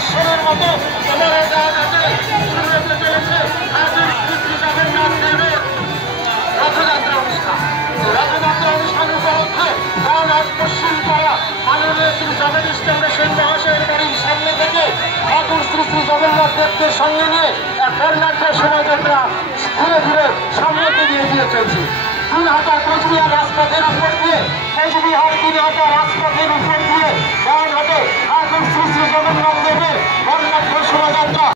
আসনের মতো এবার শুরু হতে চলেছে শ্রী জগন্নাথ দেবের রথযাত্রা অনুষ্ঠান। রথযাত্রা অনুষ্ঠান উপলক্ষে রানাঘাট পশ্চিম পাড়া মাননীয় শ্রী জগদীশ্বর সেন মহাশয়ের বাড়ির সামনে থেকে ঠাকুর শ্রী শ্রী জগন্নাথ দেবকে সঙ্গে নিয়ে এক বর্ণাঢ্য শোভাযাত্রা ধীরে ধীরে সামনে এগিয়ে চলছে। দিনহাটা কোচবিহার রাজপথের উপর দিয়ে কোচবিহার দিনহাটা